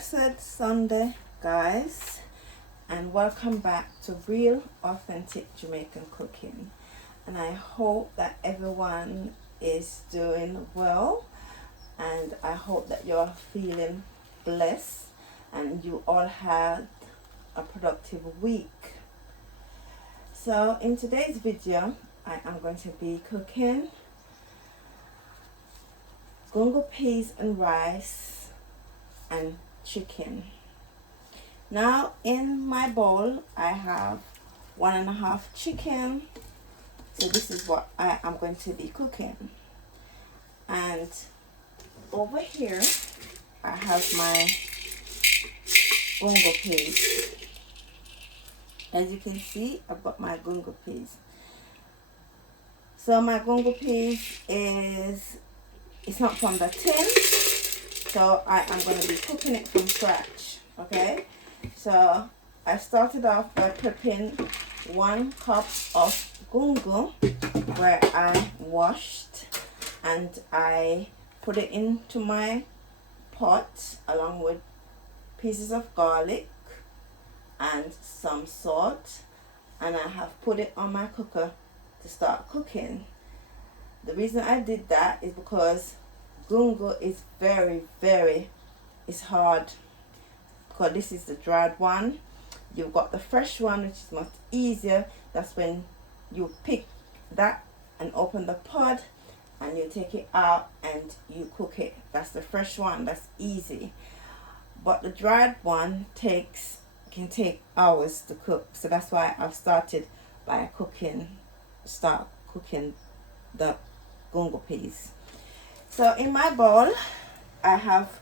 Blessed Sunday, guys, and welcome back to real authentic Jamaican cooking. And I hope that everyone is doing well, and I hope that you're feeling blessed and you all had a productive week. So in today's video I am going to be cooking Gungo peas and rice and chicken. Now in my bowl I have 1.5 chicken, so this is what I am going to be cooking. And over here I have my Gungo peas. As you can see, I've got my Gungo peas. So my Gungo peas it's not from the tin, so I am going to be cooking it from scratch. Okay, so I started off by prepping 1 cup of Gungo, where I washed, and I put it into my pot along with pieces of garlic and some salt, and I have put it on my cooker to start cooking. The reason I did that is because Gungo is it's hard, because this is the dried one. You've got the fresh one, which is much easier. That's when you pick that and open the pod and you take it out and you cook it. That's the fresh one, that's easy. But the dried one can take hours to cook, so that's why I've started by start cooking the Gungo peas. So in my bowl I have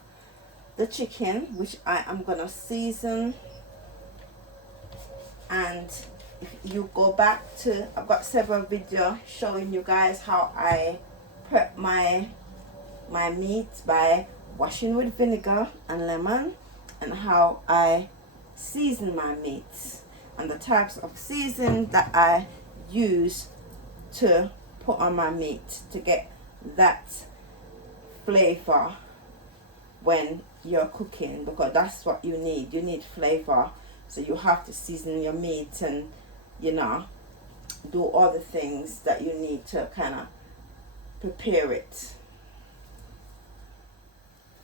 the chicken, which I am gonna season. And if you go back to, I've got several videos showing you guys how I prep my meat by washing with vinegar and lemon, and how I season my meats, and the types of season that I use to put on my meat to get that flavor when you're cooking, because that's what you need flavor. So you have to season your meat and, you know, do all the things that you need to kind of prepare it.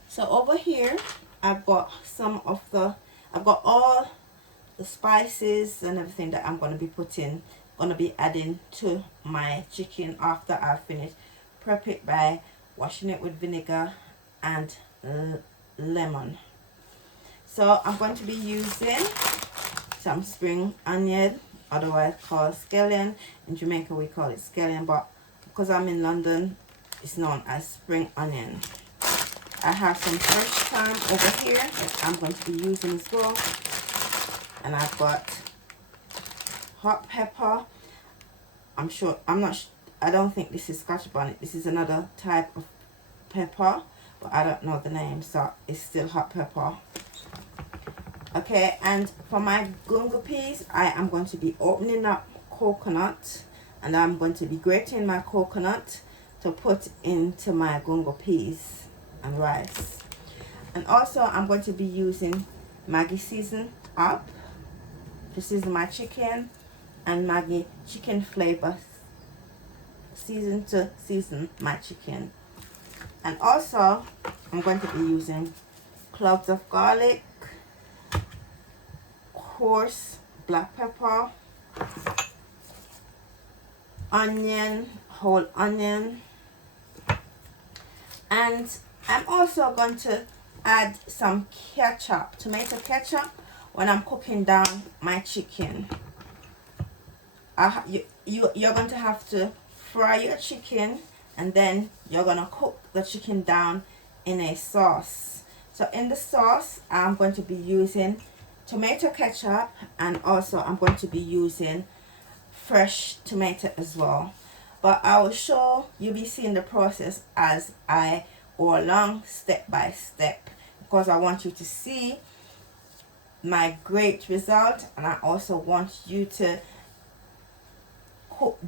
So over here I've got all the spices and everything that I'm going to be adding to my chicken after I finish prep it by washing it with vinegar and lemon. So I'm going to be using some spring onion, otherwise called scallion. In Jamaica we call it scallion, but because I'm in London it's known as spring onion. I have some fresh thyme over here that I'm going to be using as well, and I've got hot pepper. I don't think this is Scotch bonnet. This is another type of pepper, but I don't know the name, so it's still hot pepper. Okay, and for my Gungo peas I am going to be opening up coconut, and I'm going to be grating my coconut to put into my Gungo peas and rice. And also I'm going to be using Maggi season up to season my chicken, and Maggi chicken flavor to season my chicken. And also I'm going to be using cloves of garlic, coarse black pepper, onion, whole onion, and I'm also going to add some ketchup, tomato ketchup, when I'm cooking down my chicken. You're going to have to fry your chicken, and then you're going to cook the chicken down in a sauce. So in the sauce I'm going to be using tomato ketchup, and also I'm going to be using fresh tomato as well. But I will show you'll be seeing the process as I go along step by step, because I want you to see my great result, and I also want you to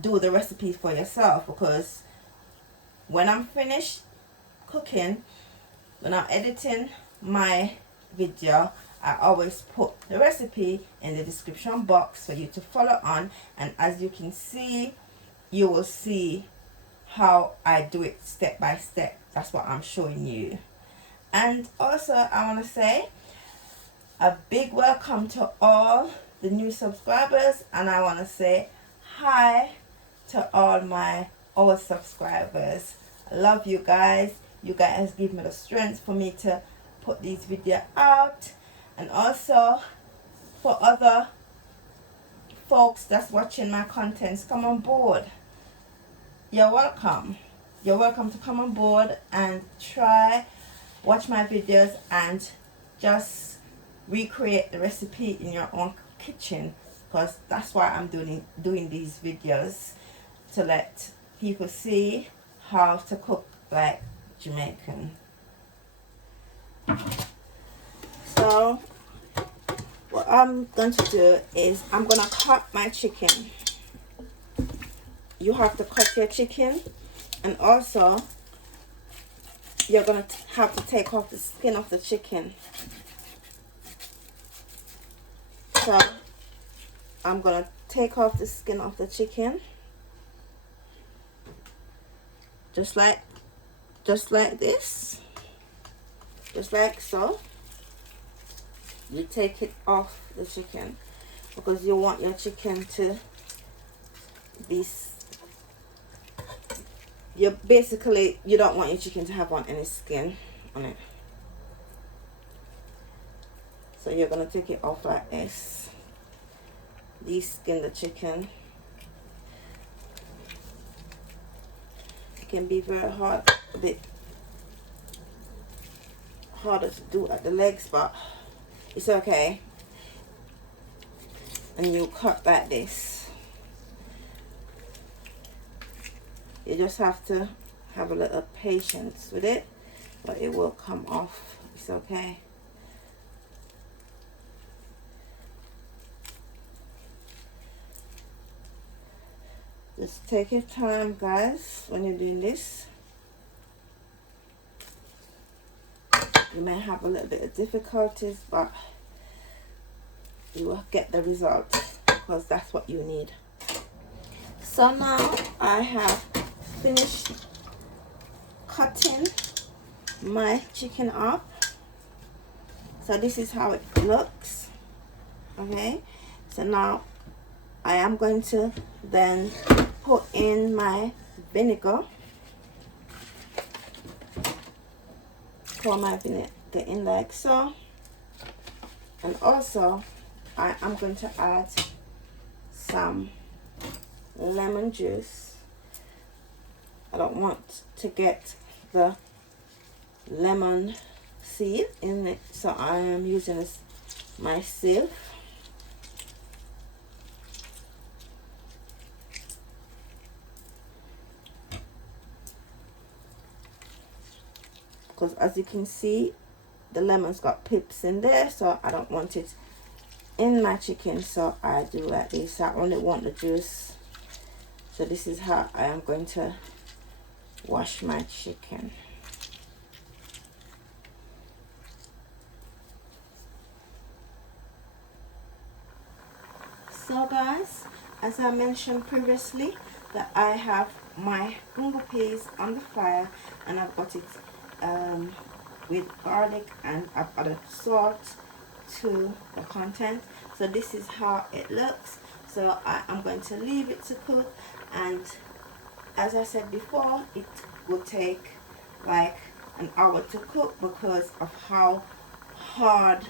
do the recipe for yourself, because when I'm finished cooking, when I'm editing my video, I always put the recipe in the description box for you to follow on, and as you can see, you will see how I do it step by step. That's what I'm showing you. And also I want to say a big welcome to all the new subscribers, and I want to say hi to all my old subscribers. I love you guys. You guys give me the strength for me to put these videos out. And also for other folks that's watching my contents, come on board. You're welcome. You're welcome to come on board and watch my videos and just recreate the recipe in your own kitchen, because that's why I'm doing these videos, to let people see how to cook like Jamaican. So what I'm going to do is I'm going to cut my chicken. You have to cut your chicken, and also you're going to have to take off the skin of the chicken. So I'm going to take off the skin of the chicken just like this, just like so. You take it off the chicken because you want your chicken to be, you don't want your chicken to have any skin on it. So you're gonna take it off like this. De-skin the chicken. It can be very hard, a bit harder to do at the legs, but it's okay. And you cut like this. You just have to have a little patience with it, but it will come off. It's okay. Just take your time, guys, when you're doing this. You may have a little bit of difficulties, but you will get the result, because that's what you need. So now I have finished cutting my chicken up. So this is how it looks. Okay, so now I am going to then put in my vinegar. Pour my vinegar in like so. And also I am going to add some lemon juice. I don't want to get the lemon seed in it, so I am using my sieve. Because as you can see, the lemon's got pips in there, so I don't want it in my chicken, so I do like this. I only want the juice. So this is how I am going to wash my chicken. So guys, as I mentioned previously, that I have my gungo peas on the fire, and I've got it with garlic, and I've added salt to the content. So this is how it looks. So I am going to leave it to cook, and as I said before, it will take like an hour to cook because of how hard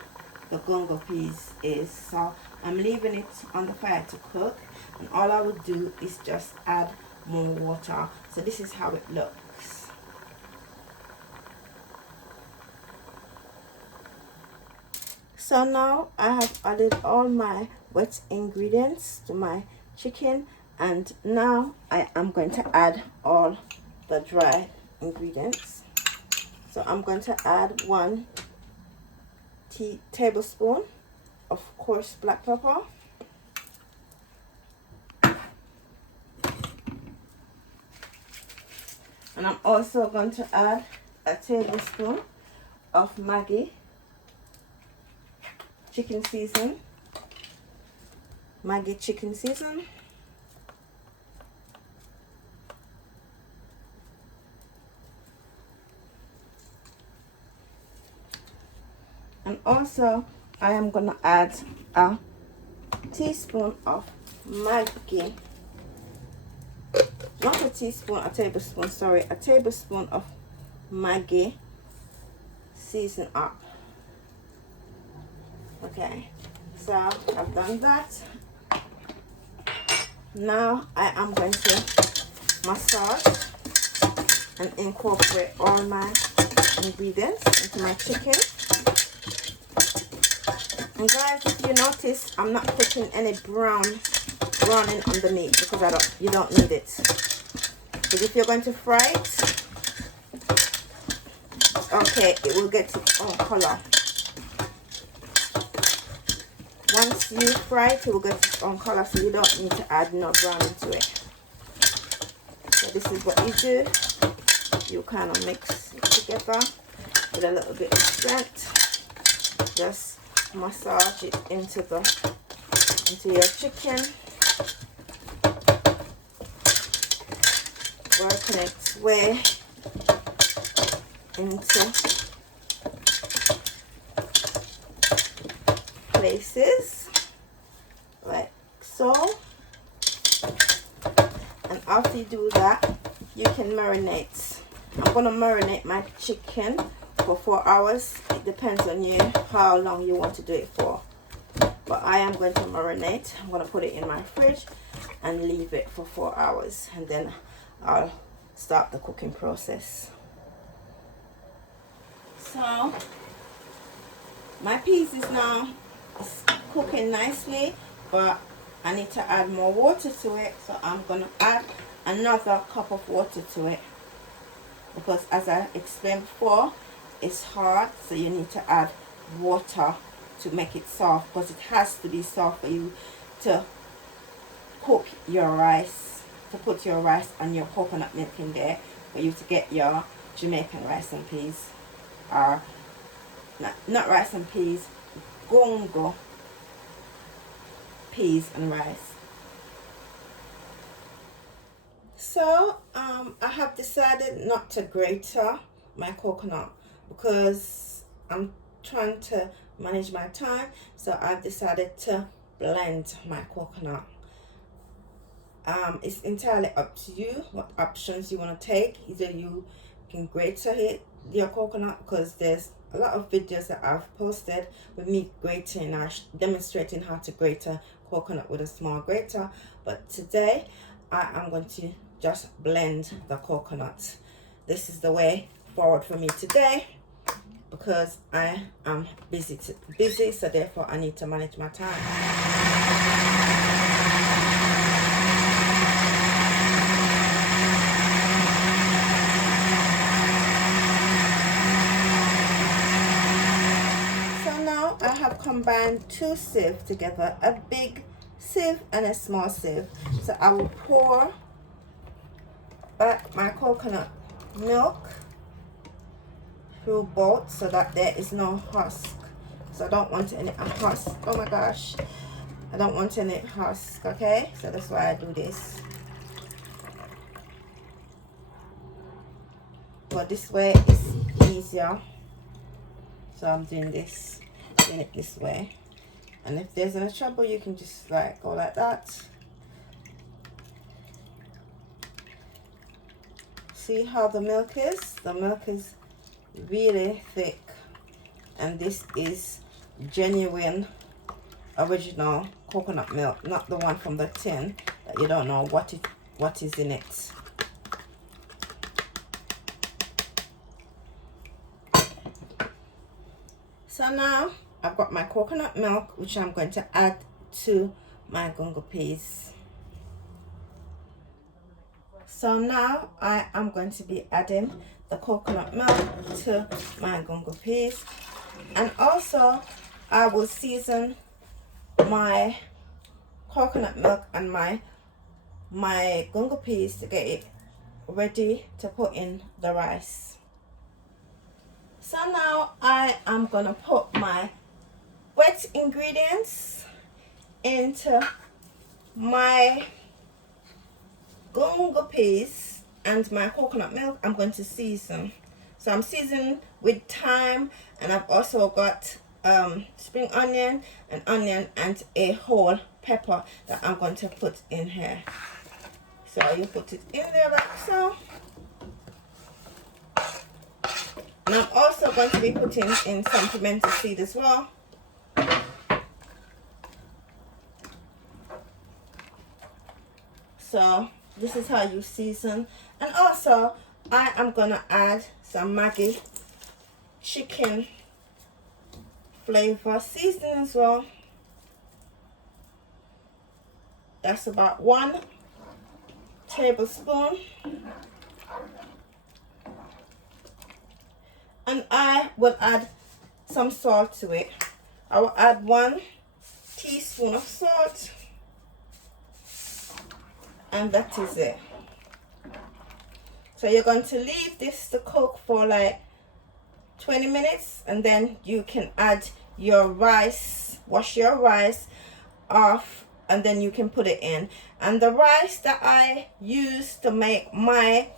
the gungo peas is. So I'm leaving it on the fire to cook, and all I will do is just add more water. So this is how it looks. So now I have added all my wet ingredients to my chicken, and now I am going to add all the dry ingredients. So I'm going to add 1 tablespoon of coarse black pepper, and I'm also going to add a tablespoon of Maggi. chicken season, Maggi chicken season. And also I am gonna add a teaspoon of Maggi, not a teaspoon, a tablespoon, sorry, a tablespoon of Maggi season up. Okay, so I've done that. Now I am going to massage and incorporate all my ingredients into my chicken. And guys, if you notice, I'm not putting any browning on the meat because you don't need it. Because if you're going to fry it, okay, it will get its own color. Once you fry it, it will get its own color, so you don't need to add no browning to it. So this is what you do. You kind of mix it together with a little bit of strength. Just massage it into your chicken, working its way into places like so. And after you do that, you can marinate. I'm gonna marinate my chicken for 4 hours. It depends on you how long you want to do it for, but I am going to marinate. I'm going to put it in my fridge and leave it for 4 hours, and then I'll start the cooking process. So my peas is now cooking nicely, but I need to add more water to it, so I'm going to add another cup of water to it, because as I explained before, it's hard, so you need to add water to make it soft, because it has to be soft for you to cook your rice, to put your rice and your coconut milk in there for you to get your Jamaican rice and peas, or not rice and peas, Gungo peas and rice. So I have decided not to grate my coconut because I'm trying to manage my time, so I've decided to blend my coconut. It's entirely up to you what options you want to take. Either you can grate your coconut, because there's a lot of videos that I've posted with me grating or demonstrating how to grate a coconut with a small grater, but today I am going to just blend the coconut. This is the way forward for me today, because I am busy, so therefore I need to manage my time. So now I have combined two sieves together, a big sieve and a small sieve. So I will pour back my coconut milk through both so that there is no husk. So I don't want any husk. Oh my gosh, I don't want any husk. Okay, so that's why I do this. But this way is easier, so I'm doing it this way. And if there's any trouble, you can just like go like that. See how the milk is? The milk is really thick, and this is genuine original coconut milk, not the one from the tin that you don't know what is in it. So now I've got my coconut milk, which I'm going to add to my gungo peas. So now I am going to be adding the coconut milk to my gungo peas, and also I will season my coconut milk and my gungo peas to get it ready to put in the rice. So now I am gonna put my wet ingredients into my gungo peas and my coconut milk. I'm going to season. So I'm seasoning with thyme, and I've also got spring onion and a whole pepper that I'm going to put in here. So you put it in there like so. And I'm also going to be putting in some pimento seed as well. So this is how you season. And also I am going to add some Maggi chicken flavor seasoning as well. That's about 1 tablespoon. And I will add some salt to it. I will add 1 teaspoon of salt. And that is it. So you're going to leave this to cook for like 20 minutes, and then you can add your rice, wash your rice off, and then you can put it in. And the rice that I use to make my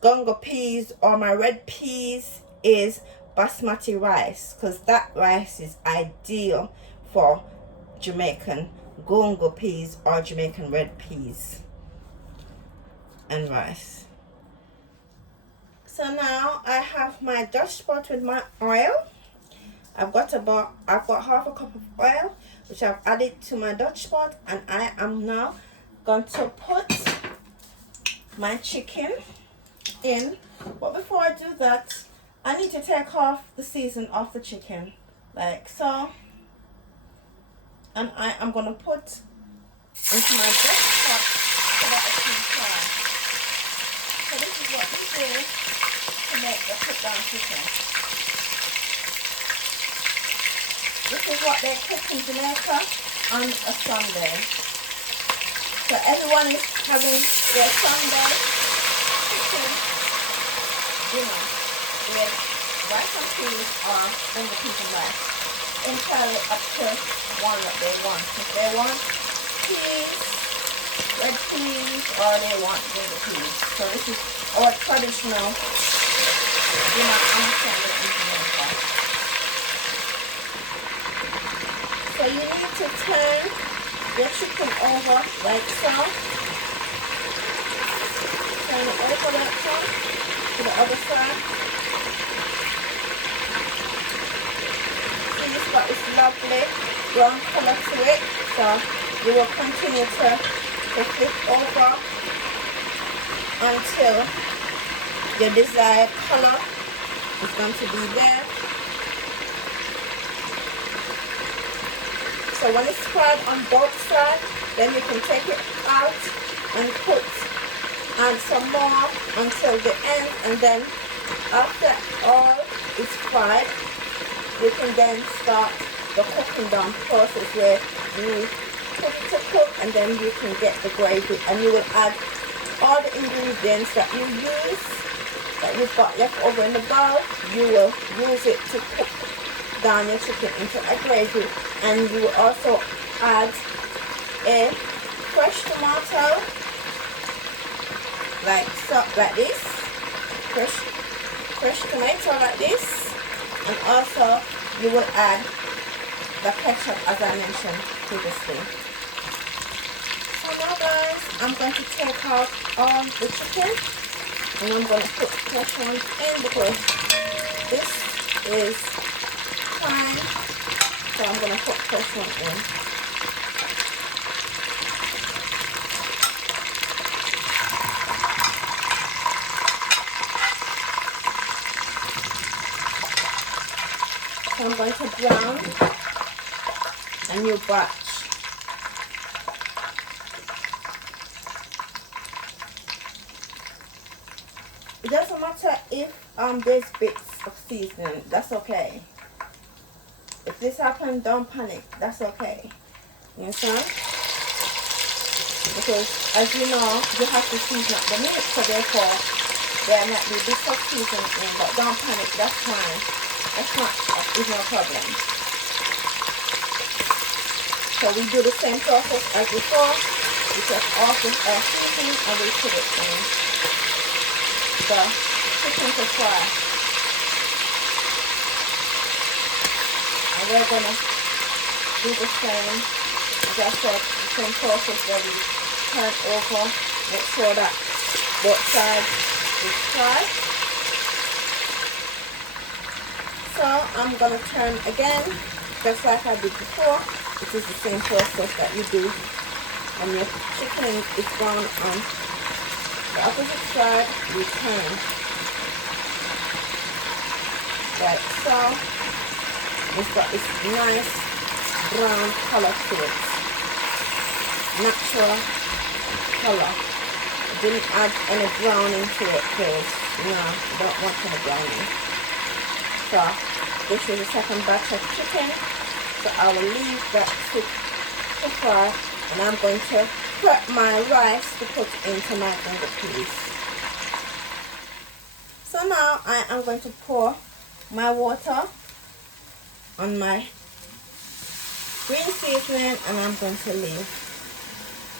gungo peas or my red peas is basmati rice, because that rice is ideal for Jamaican gungo peas or Jamaican red peas and rice. So now I have my Dutch pot with my oil. I've got half a cup of oil, which I've added to my Dutch pot, and I am now going to put my chicken in. But before I do that, I need to take off the season off the chicken, like so. And I am going to put into my Dutch pot so that it can fry. So this is what we do to make the put down chicken. This is what they cook in Jamaica on a Sunday. So everyone is having their Sunday chicken dinner with rice and peas or gungo peas and rice. Entirely up to one that they want. If they want peas, red peas, or they want gungo peas. So this is our traditional dinner on Sunday in Jamaica. So you need to turn your chicken over like so. Turn it over like so to the other side. See, it's got this lovely brown color to it. So you will continue to flip over until your desired color is going to be there. So when it's fried on both sides, then you can take it out and add some more until the end, and then after all is fried, you can then start the cooking down process where you put it to cook, and then you can get the gravy, and you will add all the ingredients that you use, that you've got left over in the bowl. You will use it to cook down your chicken into a gravy, and you will also add a fresh tomato like this, fresh tomato like this, and also you will add the ketchup as I mentioned previously. So now guys, I'm going to take out all the chicken, and I'm going to put fresh ones in because this is fine. So I'm going to put fresh one in. So I'm going to brown a new batch. It doesn't matter if there's bits of seasoning, that's okay. If this happens, don't panic, that's okay. You understand? Because as you know, you have to season up the meat, so therefore there might be bits of seasoning in, but don't panic, that's fine. That's not even a problem. So we do the same process as before. We take off with our seasoning and we put it in the chicken to fry. And we're gonna do the same, as I said, the same process where we turn over, make sure that both sides is fried. So I'm gonna turn again, just like I did before. It is the same process that you do when your chicken is brown on the opposite side. You turn. Like so. It's got this nice brown color to it. Natural color. I didn't add any browning to it because you don't want any browning. So this is the second batch of chicken. So I will leave that to fry, and I'm going to prep my rice to put into my gungo piece. So now I am going to pour my water on my green seasoning, and I'm going to leave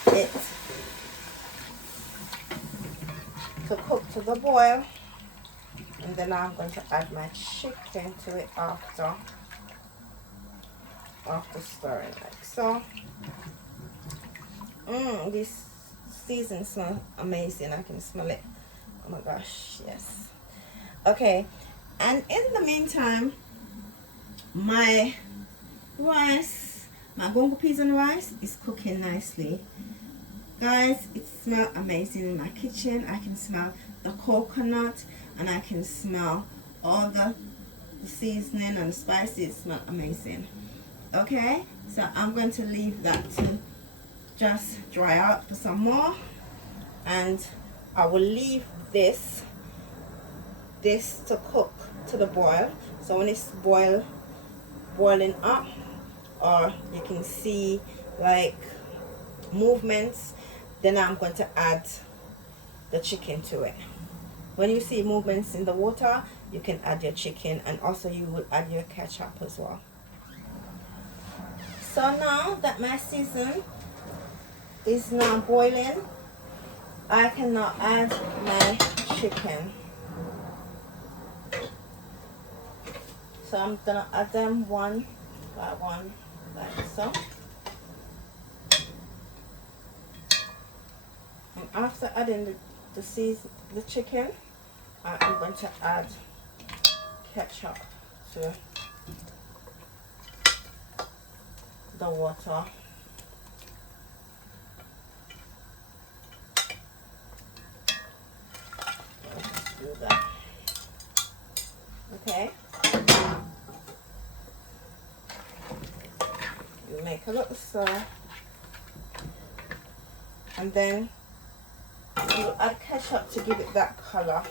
it to cook to the boil, and then I'm going to add my chicken to it after stirring like so. This season smells amazing. I can smell it. Oh my gosh, yes. Okay, and in the meantime, my rice, my gungo peas and rice is cooking nicely. Guys, it smells amazing in my kitchen. I can smell the coconut, and I can smell all the seasoning and the spices. Smell amazing. Okay, so I'm going to leave that to just dry out for some more, and I will leave this to cook to the boil. So when it's boiling up, or you can see like movements, then I'm going to add the chicken to it. When you see movements in the water, you can add your chicken, and also you will add your ketchup as well. So now that my season is now boiling, I can now add my chicken. So I'm gonna add them one by one, like so. And after adding the chicken, I'm going to add ketchup to the water. Let's do that. Okay. You make a little stir, and then you add ketchup to give it that color.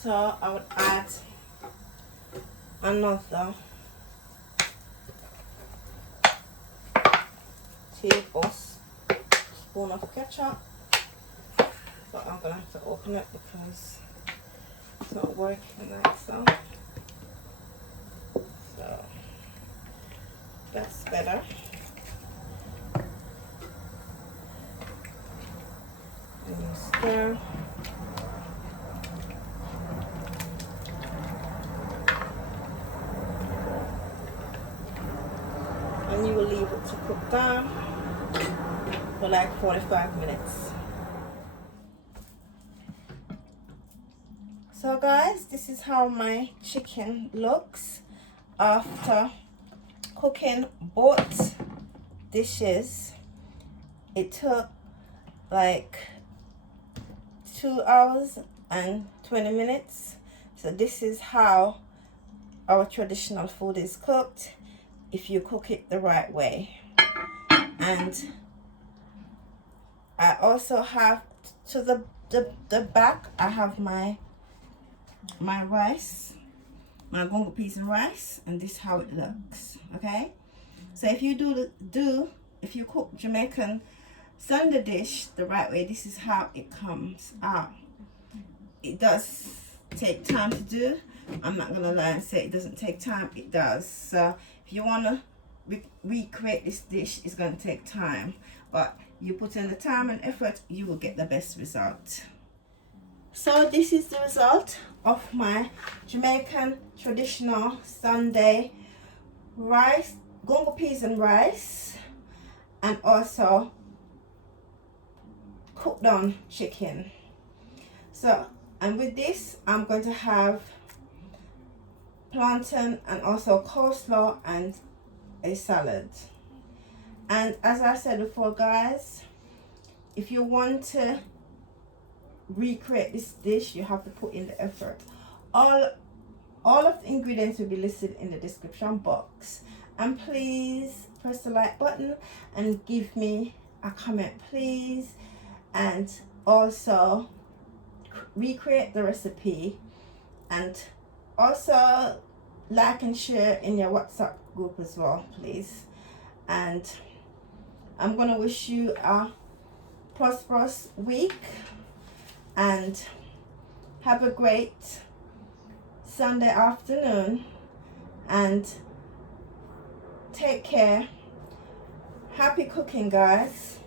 So I would add another tablespoon of ketchup, but I'm gonna have to open it because it's not working like so. So that's better. And you stir. And you will leave it to cook down for like 45 minutes. So guys, this is how my chicken looks after cooking both dishes. It took like 2 hours and 20 minutes. So this is how our traditional food is cooked if you cook it the right way. And I also have to the back, I have my rice, my gungo peas and rice, and this is how it looks. Okay, so if you if you cook Jamaican Sunday dish the right way, this is how it comes out. It does take time to do. I'm not gonna lie and say it doesn't take time. It does. So if you wanna recreate this dish, it's gonna take time, but you put in the time and effort, you will get the best result. So this is the result of my Jamaican traditional Sunday rice, gungo peas and rice, and also cooked down chicken. So, and with this, I'm going to have plantain and also coleslaw and a salad. And as I said before, guys, if you want to recreate this dish, you have to put in the effort. All of the ingredients will be listed in the description box. And please press the like button and give me a comment, please. And also recreate the recipe, and also like and share in your WhatsApp group as well, please. And I'm gonna wish you a prosperous week and have a great Sunday afternoon, and take care. Happy cooking, guys.